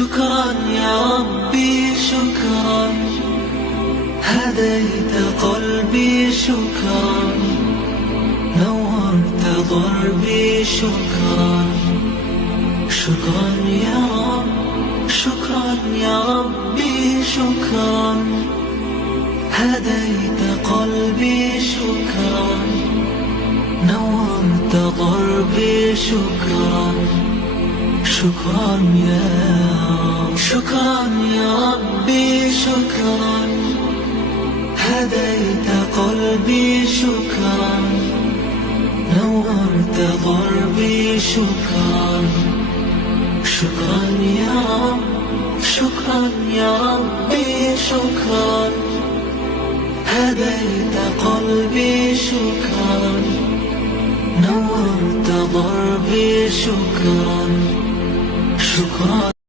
شكرا يا ربي شكرا، هديت قلبي شكرا، نورت ضربي شكرا. شكرا يا رب، شكرا يا ربي شكرا، هديت قلبي شكرا، نورت ضربي شكرا. شكرا يا رب، شكرا يا ربي شكرا، هديت قلبي شكرا، نورت ضربي شكرا. شكرا يا رب، شكرا يا ربي شكرا، هديت قلبي شكرا، نورت ضربي شكرا. شكرا.